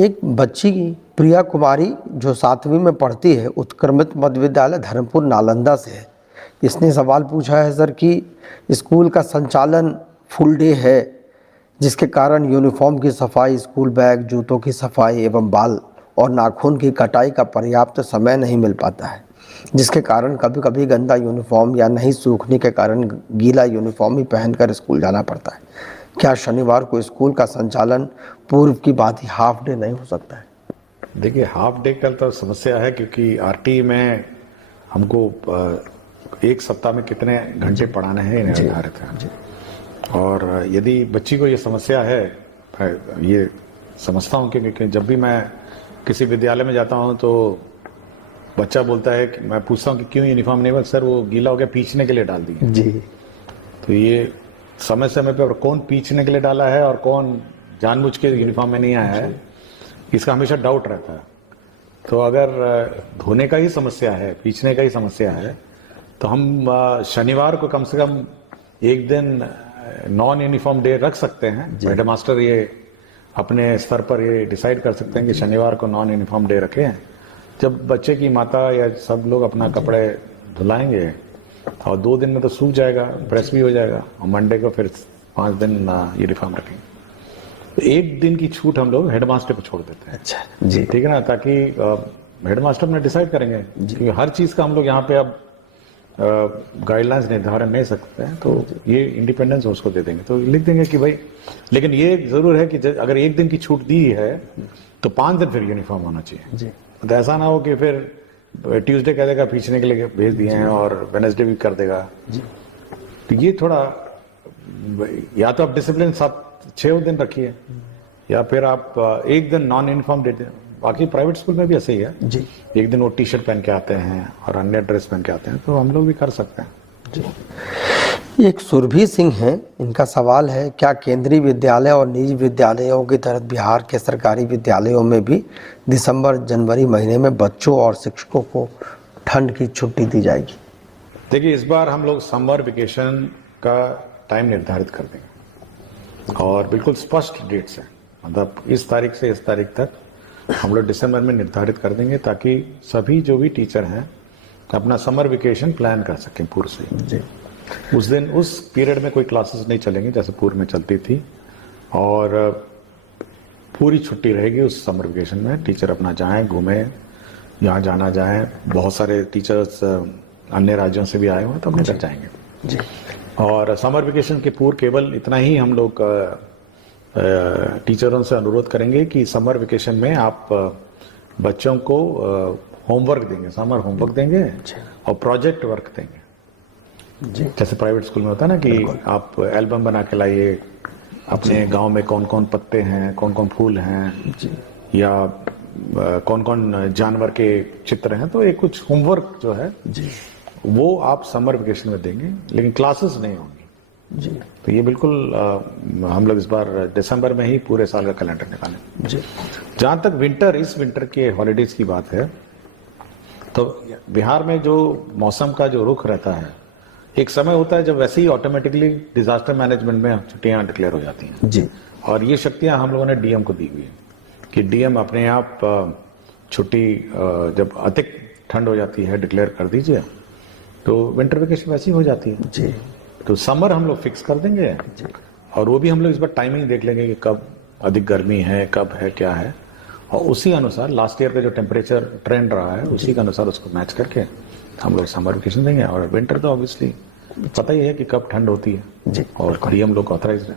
एक बच्ची प्रिया कुमारी जो 7वीं में पढ़ती है उत्क्रमित मध्य विद्यालय धर्मपुर नालंदा से है। इसने सवाल पूछा है सर कि स्कूल का संचालन फुल डे है जिसके कारण यूनिफॉर्म की सफाई, स्कूल बैग, जूतों की सफाई एवं बाल और नाखून की कटाई का पर्याप्त समय नहीं मिल पाता है, जिसके कारण कभी कभी गंदा यूनिफॉर्म या नहीं सूखने के कारण गीला यूनिफॉर्म ही पहनकर स्कूल जाना पड़ता है। क्या शनिवार को स्कूल का संचालन पूर्व की बात ही हाफ डे नहीं हो सकता है? देखिए, हाफ डे कल तो समस्या है क्योंकि आरटी में हमको एक सप्ताह में कितने घंटे पढ़ाने हैं निर्धारित है। और यदि बच्ची को ये समस्या है, ये समझता हूँ क्योंकि जब भी मैं किसी विद्यालय में जाता हूँ तो बच्चा बोलता है कि मैं पूछता हूँ कि क्यों यूनिफॉर्म नहीं, सर वो गीला हो गया, पीछने के लिए डाल दिए जी। तो ये समय समय पर कौन पीछने के लिए डाला है और कौन जानबूझ के यूनिफॉर्म में नहीं आया है, इसका हमेशा डाउट रहता है। तो अगर धोने का ही समस्या है, पीछने का ही समस्या है, तो हम शनिवार को कम से कम एक दिन नॉन यूनिफॉर्म डे रख सकते हैं। हेडमास्टर ये अपने स्तर पर ये डिसाइड कर सकते हैं कि शनिवार को नॉन यूनिफॉर्म डे रखें, जब बच्चे की माता या सब लोग अपना कपड़े धुलाएंगे और 2 दिन में तो सूख जाएगा, प्रेस भी हो जाएगा, और मंडे को फिर 5 दिन यूनिफॉर्म रखेंगे। तो 1 दिन की छूट हम लोग हेडमास्टर को छोड़ देते हैं। अच्छा जी, ठीक है ना, ताकि हेडमास्टर में डिसाइड करेंगे, क्योंकि हर चीज का हम लोग यहाँ पे अब गाइडलाइंस निर्धारण नहीं सकते हैं, तो ये इंडिपेंडेंस उसको दे देंगे। तो लिख देंगे कि भाई, लेकिन ये जरूर है कि अगर 1 दिन की छूट दी है तो 5 दिन फिर यूनिफॉर्म होना चाहिए जी। तो ऐसा ना हो कि फिर ट्यूसडे कह देगा पीछने के लिए भेज दिए हैं और वेडनेसडे भी कर देगा जी। तो ये थोड़ा, या तो आप डिसिप्लिन 7-6 दिन रखिए या फिर आप 1 दिन नॉन यूनिफॉर्म दे दें। बाकी प्राइवेट स्कूल में भी ऐसे ही है जी, 1 दिन वो टी शर्ट पहन के आते हैं और अन्य ड्रेस पहन के आते हैं, तो हम लोग भी कर सकते हैं जी। एक सुरभि सिंह हैं, इनका सवाल है क्या केंद्रीय विद्यालय और निजी विद्यालयों की तरह बिहार के सरकारी विद्यालयों में भी दिसंबर-जनवरी महीने में बच्चों और शिक्षकों को ठंड की छुट्टी दी जाएगी? देखिए, इस बार हम लोग समर वेकेशन का टाइम निर्धारित कर देंगे और बिल्कुल स्पष्ट डेट से, मतलब इस तारीख से इस तारीख तक हम लोग दिसंबर में निर्धारित कर देंगे, ताकि सभी जो भी टीचर हैं अपना समर वेकेशन प्लान कर सकें पूर्व से। उस दिन उस पीरियड में कोई क्लासेस नहीं चलेंगी जैसे पूर्व में चलती थी, और पूरी छुट्टी रहेगी उस समर वेकेशन में। टीचर अपना जाएं, घूमें, यहाँ जाना जाएं। बहुत सारे टीचर्स अन्य राज्यों से भी आए हुए हैं तो अपने घर जाएंगे जी। और समर वेकेशन के पूर्व केवल इतना ही हम लोग टीचरों से अनुरोध करेंगे कि समर वेकेशन में आप बच्चों को होमवर्क देंगे, समर होमवर्क देंगे और प्रोजेक्ट वर्क देंगे जी। जैसे प्राइवेट स्कूल में होता है ना कि आप एल्बम बना के लाइए, अपने गांव में कौन कौन पत्ते हैं, कौन कौन फूल हैं जी, या कौन कौन जानवर के चित्र हैं, तो ये कुछ होमवर्क जो है जी वो आप समर वेकेशन में देंगे, लेकिन क्लासेस नहीं होंगी जी। तो ये बिल्कुल हम लोग इस बार दिसंबर में ही पूरे साल का कैलेंडर निकालें जी। जहां तक इस विंटर के हॉलीडेज की बात है, तो बिहार में जो मौसम का जो रुख रहता है, एक समय होता है जब वैसे ही ऑटोमेटिकली डिजास्टर मैनेजमेंट में छुट्टियां डिक्लेयर हो जाती हैं जी। और ये शक्तियां हम लोगों ने डीएम को दी हुई है कि डीएम अपने आप छुट्टी जब अधिक ठंड हो जाती है डिक्लेयर कर दीजिए, तो विंटर वेकेशन वैसी हो जाती है जी। तो समर हम लोग फिक्स कर देंगे जी। और वो भी हम लोग इस बार टाइमिंग देख लेंगे कि कब अधिक गर्मी है, कब है, क्या है, और उसी अनुसार लास्ट ईयर का जो टेम्परेचर ट्रेंड रहा है उसी के अनुसार उसको मैच करके हम लोग समर वेकेशन देंगे। और विंटर तो ऑब्वियसली पता ही है कि कब ठंड होती है जी, और डीएम लोग ऑथराइज है।